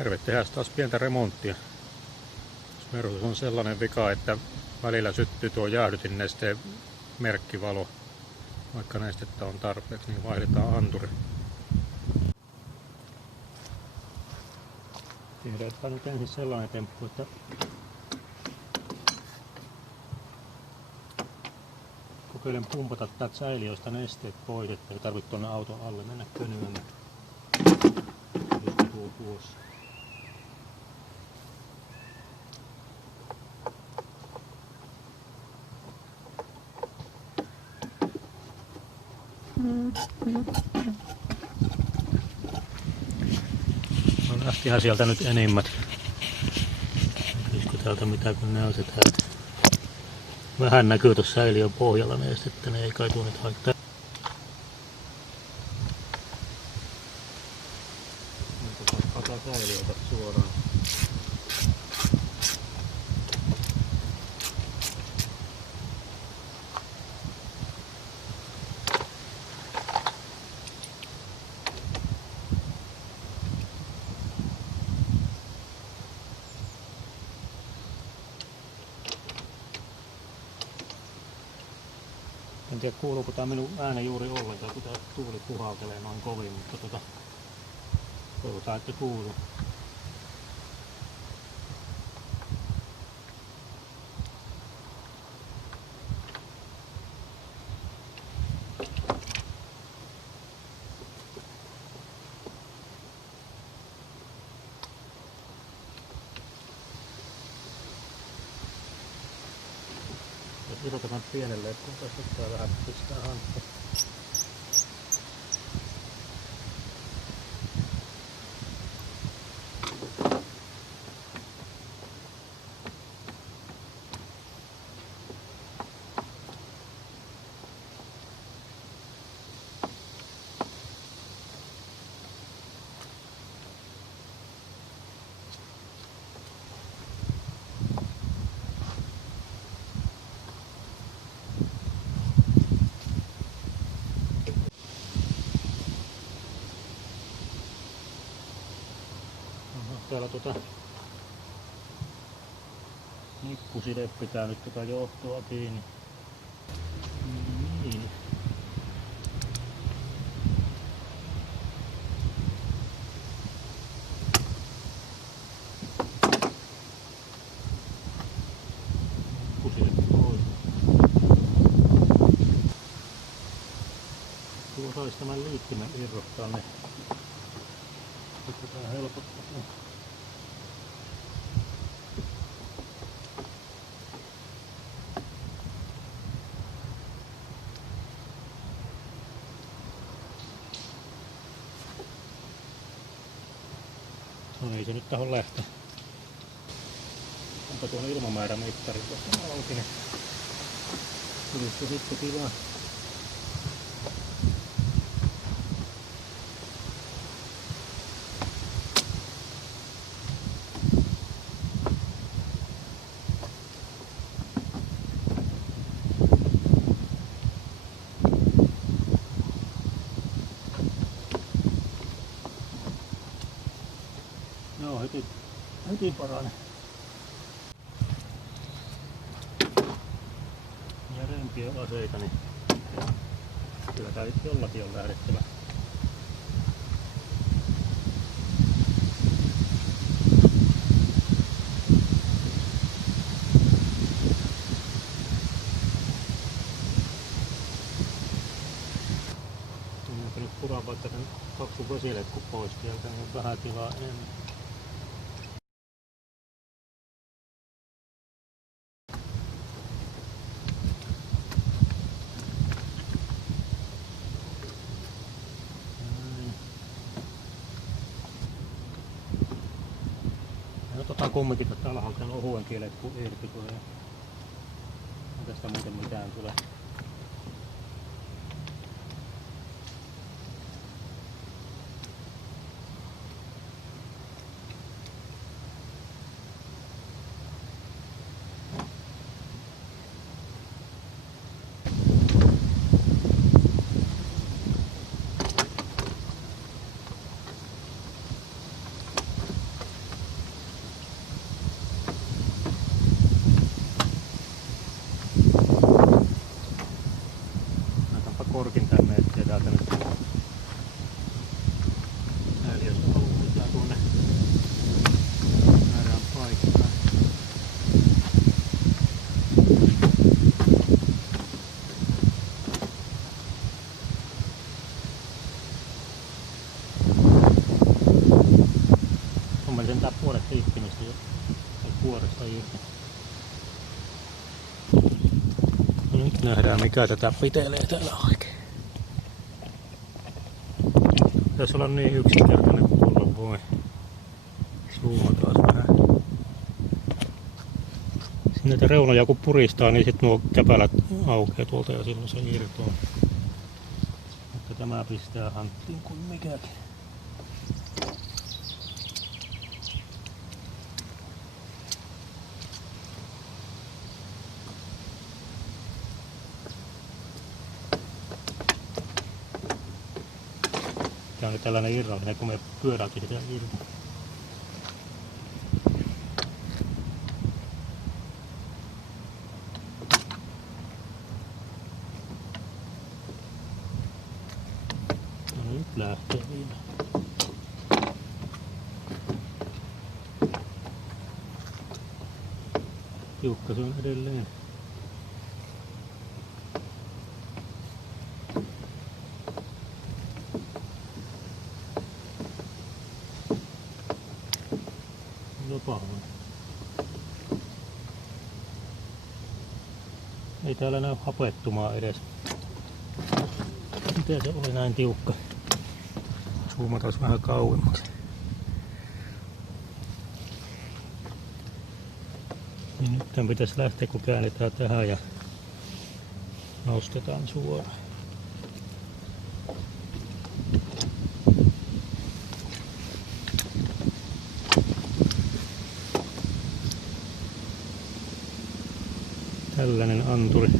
Terve, tehdään taas pientä remonttia. Mersus on sellainen vika, että välillä syttyy tuo jäähdytinnesteen merkkivalo. Vaikka nestettä on tarpeeksi, niin vaihdetaan anturi. Tehdään nyt ensin sellainen temppu, että kokeilen pumpata täältä säiliöistä nesteet pois, ettei tarvitse tuonne auton alle mennä könyämään. Jos tuo kuossa. No lähtihän sieltä nyt enimmät. Näkyisikö täältä mitä kun näytetään? Vähän näkyy tuossa säiliön pohjalla nestettä, ne ei kai tuo nyt haittaa. Otetaan säiliötä suoraan. En tiedä kuuluuko tää minun ääni juuri ollenkaan, kun tää tuuli puhaltelee noin kovin, mutta toivotaan, että kuuluu. Irrotetaan pienelle, että tässä vähän pistää hankkia. Täällä nippuside pitää nyt johtoa kiinni. Niin. Nippuside pois. Tuo saisi tämän liittimen irrottaa ne. Nyt pitää helpottaa. No ei se nyt tahdo lähteä. Onpa tuon ilmamäärämittari tuossa auki, niin tulisiko sitten kivaa. Joo, heti paranee. Ja rempien aseita, niin kyllä tää jollakin on lähdettävä. Nyt puran vaikka tän paksu vesiletku pois sieltä, niin vähän tilaa enemmän. Otetaan kumminkin tästä alhaalta ohuen kieletku irti, kun ei tästä muuten mitään tule. täältä nyt. Eli jos halutaan tuonne väärään paikkaan. On sentään puolet liittymistä jo. Tai puolesta irti. No nyt nähdään mikä tätä pitelee täällä oikein. Pitäisi olla niin yksinkertainen kuin tuolla voi. Zoomataan vähän. Sinne näitä reunoja kun puristaa, niin sitten nuo käpälät aukeaa tuolta ja silloin se irtoaa. Mutta tämä pistää hanttiin kuin mikäkin. Tämä on nyt tällainen irrallinen, kun me pyörältiin sitä irti. No nyt lähtee viime. Tiukka se on edelleen. Jopa. Ei täällä näy hapettumaa edes. Miten se oli näin tiukka? Zoomataan vähän kauemmaksi. Niin nyt tämän pitäisi lähteä kun käännetään tähän ja nostetaan suoraan. Tällainen anturi.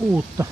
Uutta.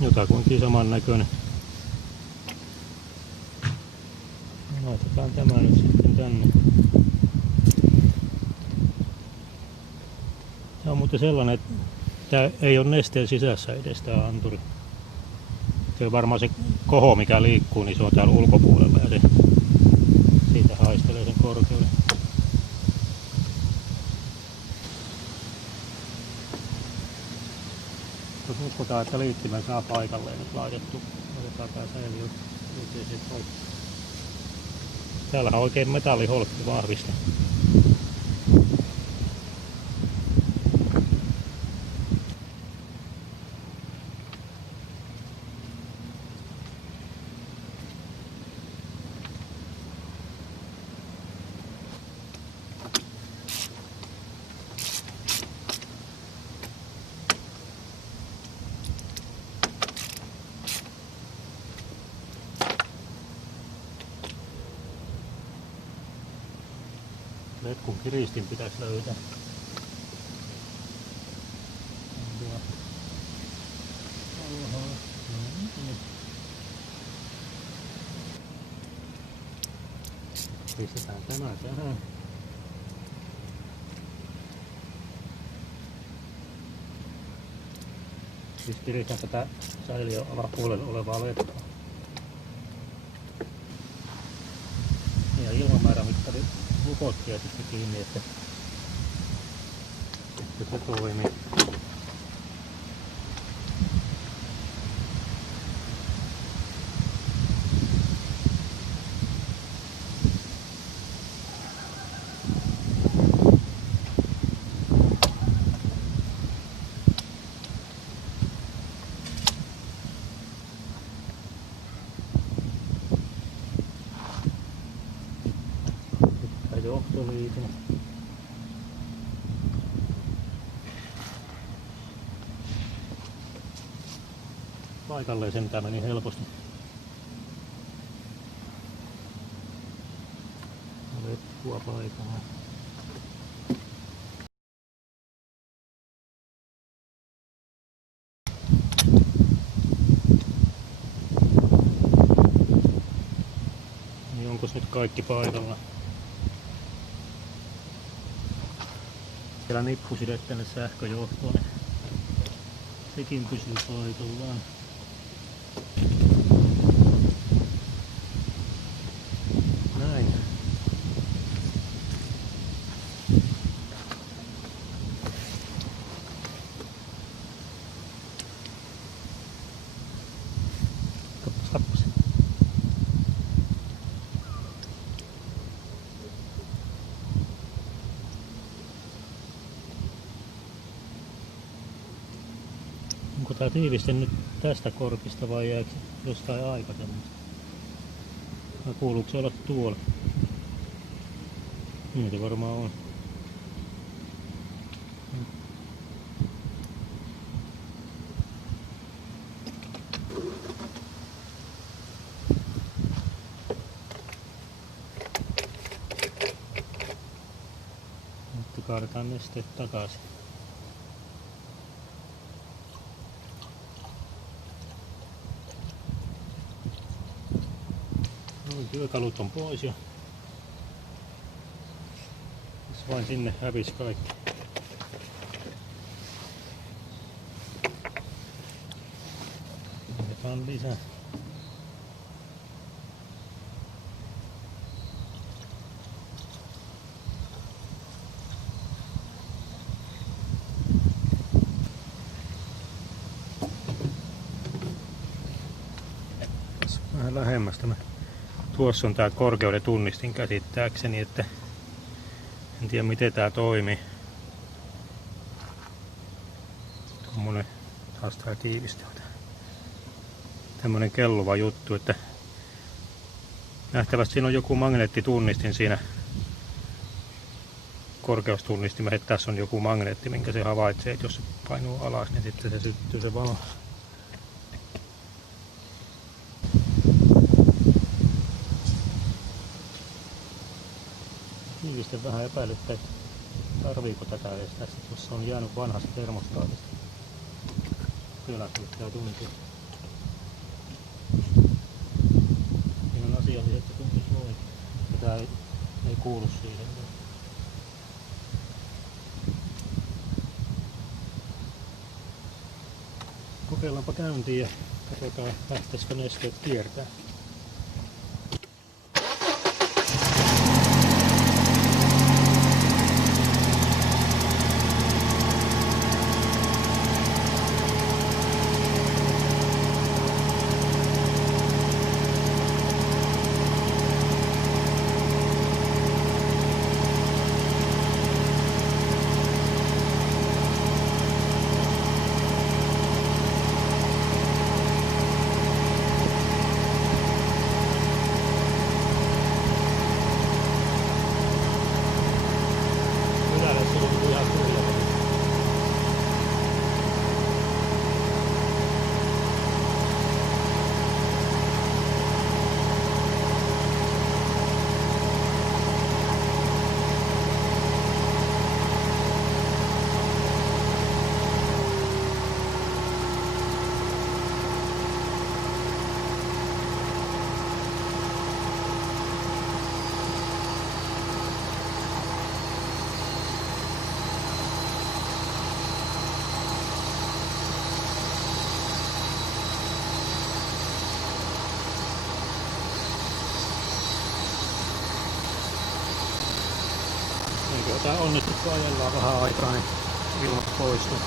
Jotakuinkin samannäköinen. Laitetaan tämä nyt sitten tänne. Tämä on muuten sellainen, että tämä ei ole nesteen sisässä edes tämä anturi. Se on varmaan se koho mikä liikkuu, niin se on täällä ulkopuolella ja se siitä haistelee sen korkeuden. Jos uskotaan, että liittimen saa paikalleen nyt laitettu, otetaan tää säiliö. Täällä on oikein metalliholkki vahvista. Letkun kiristin pitäisi löytää. Pistetään tämä tähän. Siis kiristän tätä säiliön alapuolella olevaa letkoa. Ja ilmamäärämittari lupottia sitten kiinni, että se toimii. Johtoliite. Paikalleen sentään meni helposti. Leppua paikalla. Niin onkos nyt kaikki paikalla? Vielä nippuside tänne sähköjohtoon, niin sekin pysyy paikoillaan. Näin. Kappas. Onko tää tiiviste nyt tästä korkista vai jääkö jostain aikaisemmasta? Vai kuuluuko se olla tuolla? Niin se varmaan on. Nyt kaadetaan nesteet takaisin. Työkalut on pois jo. Vain sinne hävisi kaikki. Otetaan lisää. Vähän lähemmäs tämä. Tuossa on tää korkeuden tunnistin käsittääkseni, että en tiedä miten tää toimii. Tommonen taas tää tiiviste on tämmönen kelluva juttu, että nähtävästi siinä on joku magneettitunnistin siinä korkeustunnistimessa, että tässä on joku magneetti, minkä se havaitsee, että jos se painuu alas, niin sitten se syttyy se valo. Tiiviste vähän epäilyttää, että tarviiko tätä edes tässä, tuossa on jäänyt vanhasta termostaatista. Pyölähtyttää tuntia. Siinä on asialliset tuntisluojat. Ja tää ei kuulu siihen. Kokeillaanpa käyntiin ja katsotaan lähtäisikö nesteet kiertää. Eikö jotain onnistuttu ajellaan vähän aikaa, niin ilmat poistuu.